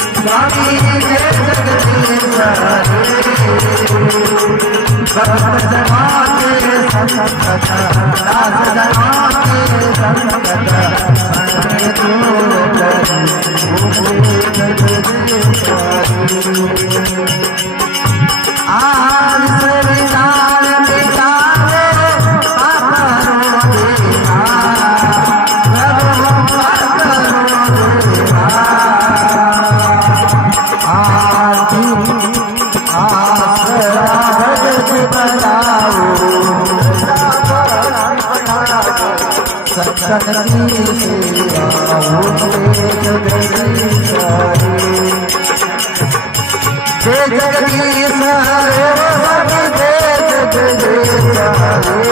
स्वामी जय जगदीश भक्त जना के संकट दास जना के संकट संगे दूर करी जगदीश आज से विचार मिटावे करो देना प्रभु करो देना सत्संगी सेवा जय जगदीश हरे जगदीश हरे